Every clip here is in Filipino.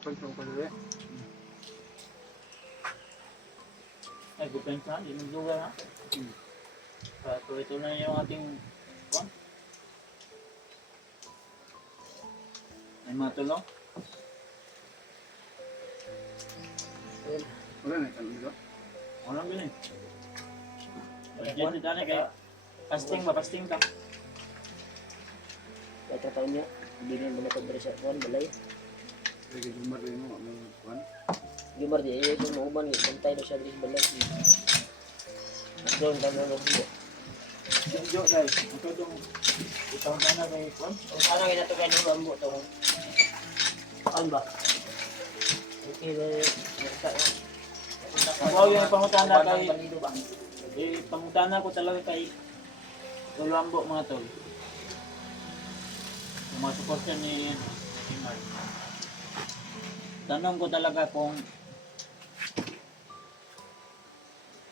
Pagpang paluwi. Ay, bupensa, hindi maglugar ha. So, ito na yung ating kwan. May mga tulong. Wala na ikan dito. Walang bilhin. Pagkita dyan kay fasting ba? Fasting ka. Kahit ang taon niya, hindi na mo na sa kuwan, balay. Lagi dumar rin mo. May kuhan. Gimar di, iyo yung mauban, pantay na siya dito sa balay. At doon, kami ang hindi. Sinjo guys, ito itong itong na kay kwan. Kung sana kita ito kayo ang buto ko. Ano ba? Okay, nagsa na. Ako yung pangutana kay Bandido ba? pangutana ko talaga kay Tulambo mga tol. Yung mga supporter ni Mark. Tanong ko talaga kung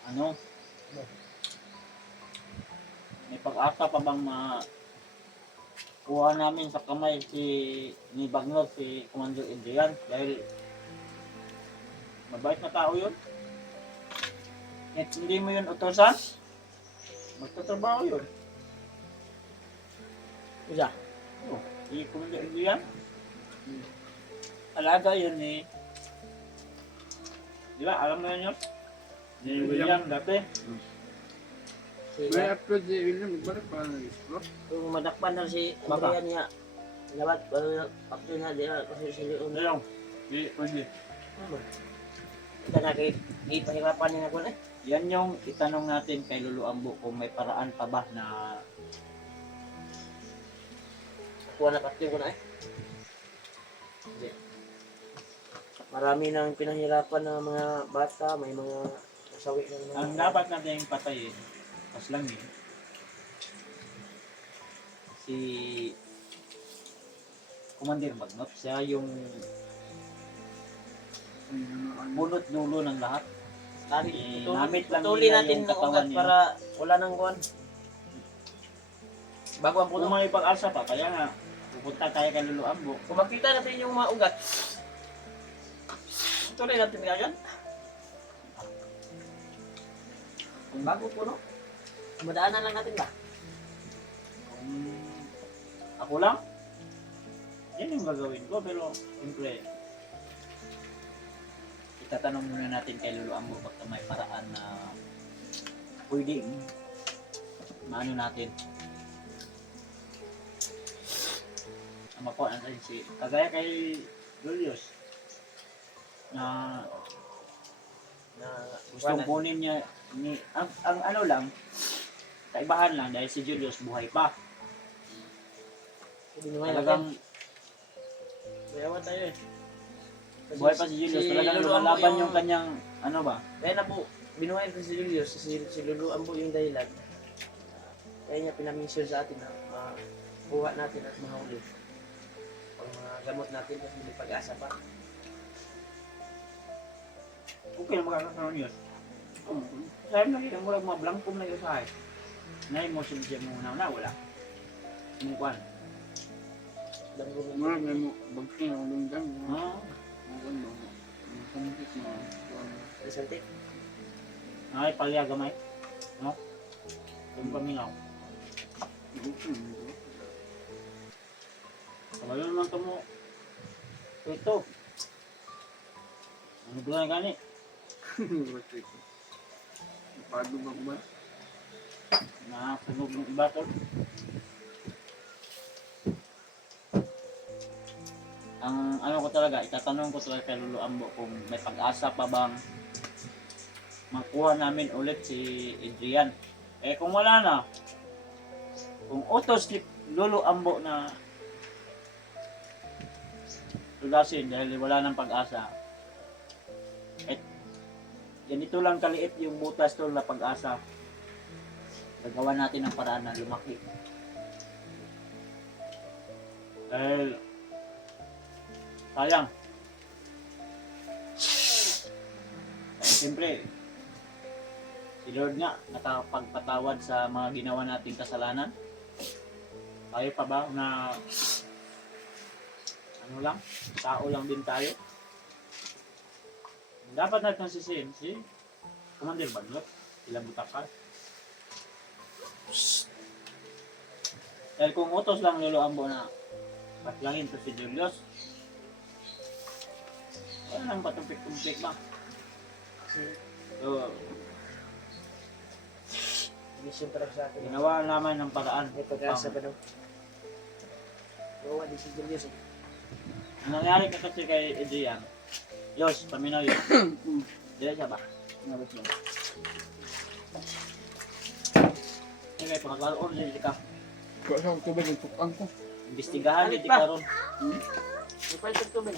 ano may pag-asa pa bang kuha namin sa kamay ni Bagnot, si Commander Adrian dahil mabait na tao yun. At hindi mo yun utosan, magtatrabaho yun. Isa? Oh, si Commander Adrian, alaga yun ni, di ba, alam mo yun yun? Ni William dati. May upload si William. Magbalik pa nag-explore. Kung madakpan na si Baka. Andrea niya, dapat pakto na dia kasi si Leon. Ano yung? Di, pwede. Kita na kay ipahirapan niya ko na. Yan yung itanong natin kay Lulu Ambo kung may paraan pa ba na Kuha na pakto ko na eh. Hindi. Marami nang pinahirapan ng mga bata, may mga nasawi ng mga... ang dapat natin patayin, pas lang eh. Si Commander Bagnot, siya yung bunot dulo ng lahat. Namit lang Patuloy nila natin yung ang katawan ugat niya. para wala nang kuhan. Bago ang Kung puno. may pag-asa pa, kaya nga, pupunta tayo kay Lulu Ambo. Kung makita natin yung mga ugat, tuloy natin kagad. Kung bago puno, madaanan lang natin ba? Kung ako lang, yan yung gagawin ko, pero siyempre, itatanong muna natin kay Lulu Ambo baka may paraan na pwedeng maano natin. Ang makuha natin si, kagaya kay Julius, na Na gustong kunin niya, ang ano lang, kaibahan lang dahil si Julius buhay pa. Talagang Bayawan tayo eh. buhay pa si Julius, talagang Lulu Ambo lumalaban yung kanyang, ano ba, Kaya na po, binuhay ko si Julius, si Lulu Ambo yung dahilan. Kaya niya pinamisyon sa atin na buha natin at mahuli. Pang mga gamot natin kasi may pag-asa pa. okay na makakakaroon yun. Sabi nakita mo lang mga blangkom na yun sa akin. Na-emotion siya muna na, wala. Mungkwan. Mura may mo. Bagsin ang lunggang. Ah, Mga mo. Mga kumikit mo. Resulte. ay palya gamay. No? Yung paminaw. Kabalo naman ka mo. Ito. Ano ba na gani? Pado ba ko ba? Nakasunog ng iba to. Ang ano ko talaga, itatanong ko talaga kay Lulu Ambo kung may pag-asa pa bang makuha namin ulit si Adrian. Eh kung wala na, kung utos ni Lulu Ambo na tugasin dahil wala nang pag-asa, eh ganito lang kaliit yung butas to na pag-asa. Gagawa natin ang paraan na lumaki. Dahil sayang. Dahil siyempre, si Lord nga nakapagpatawad sa mga ginawa nating kasalanan. Tayo pa ba na ano lang, tao lang din tayo. Dapat natin sisihin si Commander Bagnot. Ilang butakal. Dahil kung utos lang Lolo Ambo na patlangin to si Julius, wala nang patumpik-tumpik ba? Kasi So, mission para sa atin. ginawa naman ng paraan. May pag-asa pa daw. Oo, di si Julius eh. Ang nangyari kasi kay Adrian, Yos, paminaw yun. Dila siya ba? Nabas lang. Hindi kayo, pagkakaroon din ka. Kaya sa tubig, yung tukang ko. Imbestigahan Alit din ba? ka ron. May pa itong tubig.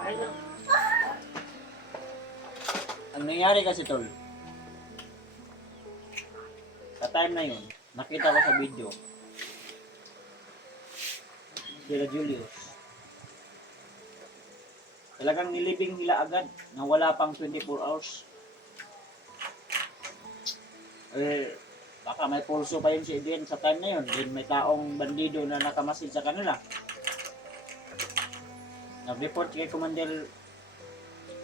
Ay lang. Ang nangyari kasi tol, sa time na yun, nakita ko sa video, sila Julius, talagang nilibing nila agad na wala pang 24 hours. Eh, baka may pulso pa yun si Adrian sa time na yun. Then may taong bandido na nakamasid sa kanila. Nag-report kay Commander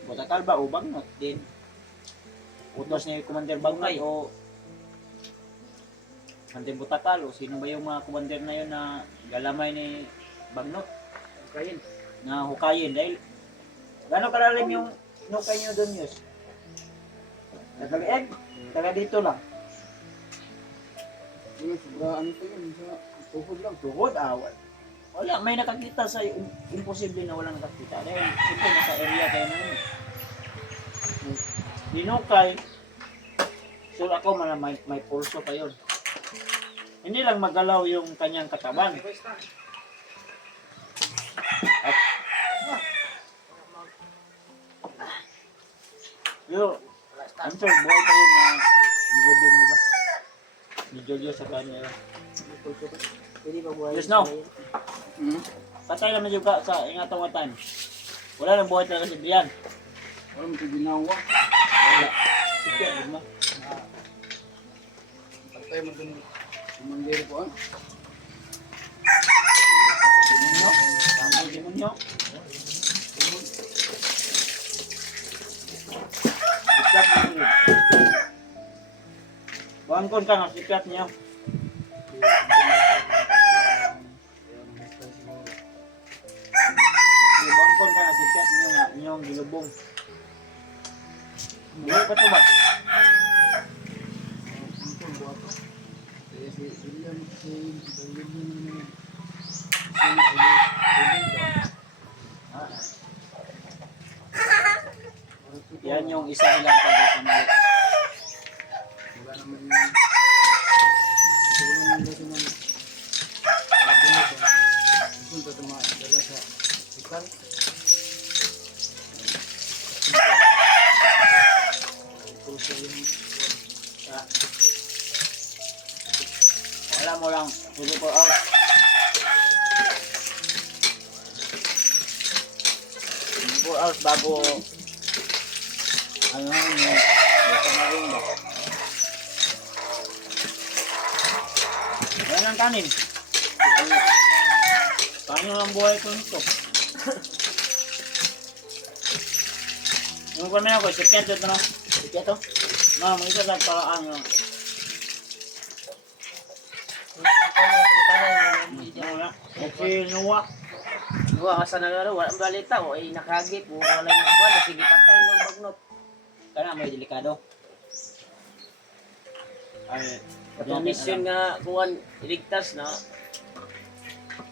Butakal ba o Bagnot din. Utos ni Commander Bagnot o Commander Butakal o sino ba yung mga commander na yun na galamay ni Bagnot Kayin. na hukayin dahil gano'ng kalalim yung nukay nyo doon Yus? Nagkalieg? Taga dito lang. Yun, sobra ano pa yun, sa tuhod lang. Tuhod, wala, may nakakita sa imposible na walang nakakita. Dahil siyempre nasa area kayo na yun. Dinukay, so ako may pulso pa yun. Hindi lang magalaw yung kanyang katawan. At, yo, I'm sure buhay pa yun na nilibing nila. Ni Julio sa kanya. Pwede ba buhay? Yes, no. Hmm? Patay naman yung ka sa ingatong nga time. Wala nang buhay talaga si Brian. Wala mo ito ginawa. Wala. Sige, yun mo. Patay mo dun. Kumandiri ko ah. Demonyo. Tama yung demonyo. Sikat mo rin. Buangkon ka nga, sikat niyo. Buangkon ka nga, sikat niyo nga, inyong gilubong. Buhay pa ito ba? Si William, si William, Yan yung isa nilang pagkakamali. wala naman yung kasi wala naman kasi man nabuhay ba punta sa mga dala sa hospital. Pulso yung Wala mo lang, 24 hours. 24 hours bago ano yung basta na rin ba? Yan ang kanin. Paano ang buhay ko nito? Yung kami ako, sikyan dito no? Sikyan to? No, mga isa lang paraan no? Wala. Si Noah. Wala ka sa nagaro, wala ang balita, o ay nakagip, o wala yung wala, sige patay mo Bagnot. Kana may delikado. Ay, Katong mission nga kuan iligtas na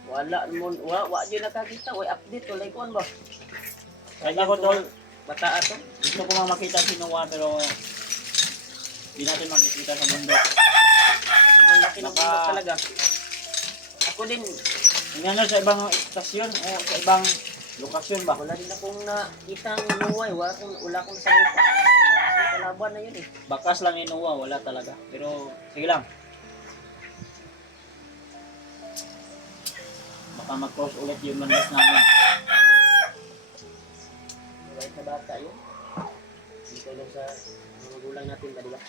wala mo wa di nakakita, way update wala kuan ba? Kaya ko tol, Bata ato. gusto ko nga makita si Noah pero di natin makikita sa mundo. Sobrang laki ng bundok talaga. Ako din, Tingnan sa ibang estasyon o sa ibang lokasyon ba? wala din akong nakita ng luway, wala akong sagupa. Kasi kalaban na yun eh. Bakas lang ni Noah, wala talaga. Pero sige lang. Baka mag-cross ulit yung landas namin. Mabait na bata yun. Dito lang sa mga magulang natin, kadila.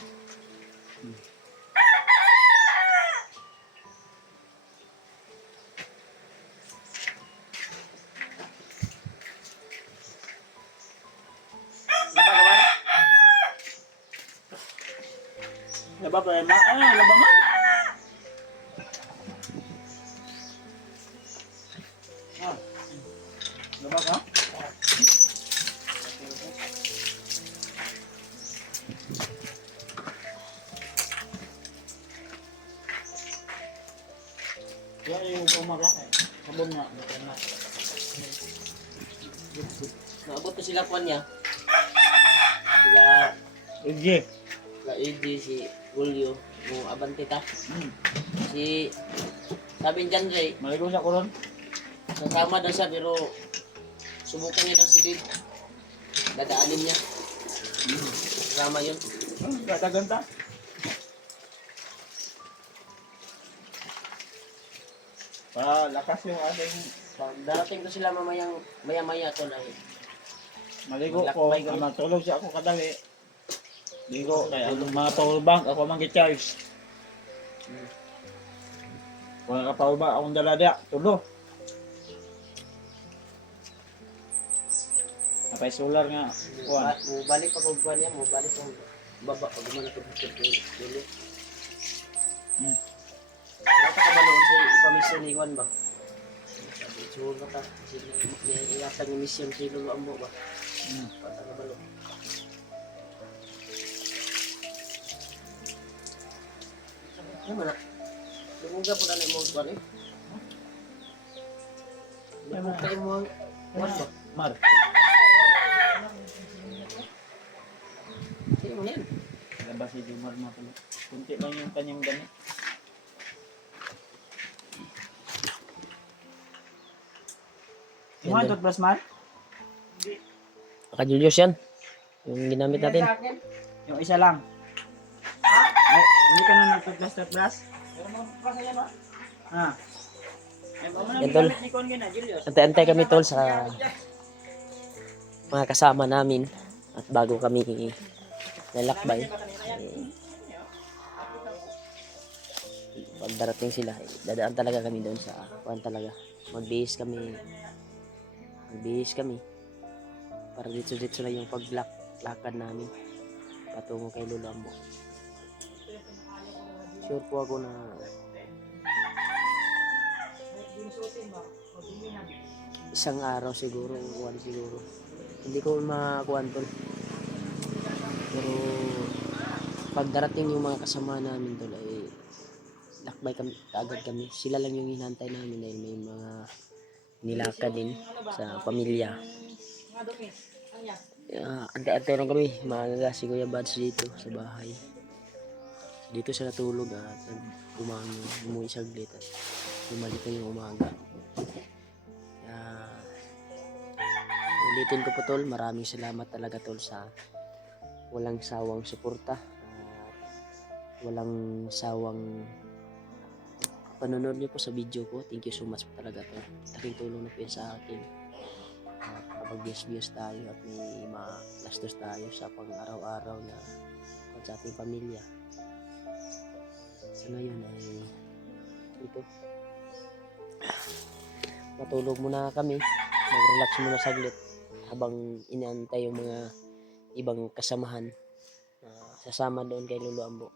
Diba pa rin? Laba man. Laba ka? Yan yung pumaka eh. Sabon nga. Naabot ko sila kuan niya. Sila Sige. sila AJ, si Julio, yung Abantita. Si sabi dyan Ray, Maligo siya ko ron. sasama daw siya pero subukan niya daw si Dave. Dadaanin niya. Kasama yun. Gata-ganta. Lakas yung ating Pag darating ko sila mamayang maya-maya to na maligo ko. Maglakbay kami. Matulog siya ako kadali. Ligo. Kaya ang mga power bank ako mag-charge. Wala ka power bank akong dala diya. Tulo. Napay solar nga. Kuwan. Balik pa kung kuan niya, balik kung baba pag gumana ko dito dulo. Dapat ka ba noon sa ipamisyon ni Juan ba? Sabi, suhol ka ta. Kasi ilatang yung mission si Lolo Ambo ba? Pata ka ba lo? Ano man na? Lumuga po na na yung Juan eh. Lumuga kayo mo ang Juan ba? Mar. Sige mo yan. Labas si Jumar mo pala. Kunti lang yung kanyang ganit. Yung toothbrush, Mar? Naka-Julius yan. Yung ginamit natin. Yung isa lang. Ay, hindi ka na nag-toothbrush? Pero magpasa yan ba? Ha? Ay, ba mo na Yan, tol. gamit ni Congen na, Julius? Antay-antay kami tol sa mga kasama namin at bago kami lalakbay. Pag darating sila, dadaan talaga kami doon sa kuan talaga. Magbihis kami. Para dito na yung paglakad namin patungo kay Lolo Ambo. Sure po ako na isang araw siguro, buwan siguro. Hindi ko makuhan tol. Pero pag darating yung mga kasama namin tol ay lakbay kami, agad kami. Sila lang yung hinantay namin dahil may mga nilakad din sa pamilya. Ante-ante lang kami, maaga si Kuya Bads dito sa bahay. Dito siya natulog at umuwi saglit at bumalik na yung umaga. Ulitin ko po tol, maraming salamat talaga tol sa walang sawang suporta at walang sawang panonood niyo po sa video ko. Thank you so much po talaga tol. Laking tulong na po yun sa akin. At kapag yes tayo at may magastos tayo sa pang araw-araw na sa ating pamilya. Sa ngayon ay ito. Matulog muna kami. Mag-relax muna saglit habang inaantay yung mga ibang kasamahan sasama doon kay Lolo Ambo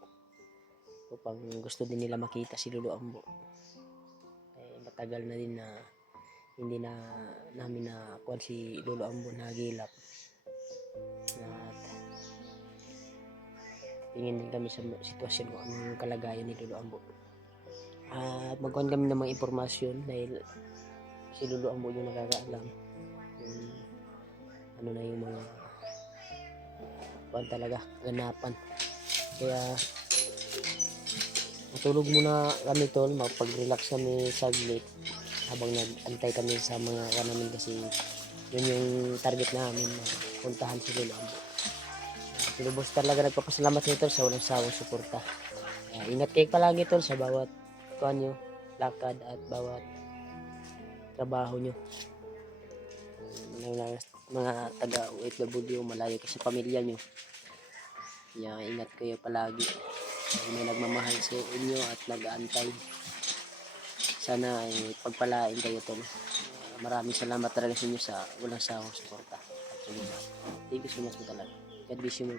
upang gusto din nila makita si Lolo Ambo. Matagal na din na hindi na namin na kuwan si Lolo Ambo nagilap at tingin din kami sa sitwasyon kung ano yung kalagayan ni Lolo Ambo at magkuhan kami ng mga impormasyon dahil si Lolo Ambo yung nakakaalam kung ano na yung mga kuwan talaga ganapan. Kaya matulog muna kami tol, magpag-relax kami saglit habang nag-antay kami sa mga kanamin kasi yun yung target namin na puntahan si Lolo Ambo. Lubos talaga nagpapasalamat nito sa walang sawang suporta. Ingat kayo palagi tol sa bawat kuwan nyo, lakad at bawat trabaho nyo. Mga taga OFW, malayo kasi pamilya nyo. Kaya ingat kayo palagi. May nagmamahal sa inyo at nag-aantay. Sana ay pagpalain kayo tol. Maraming salamat talaga sa inyo sa walang sawang suporta. Thank you so much po talaga. God bless you.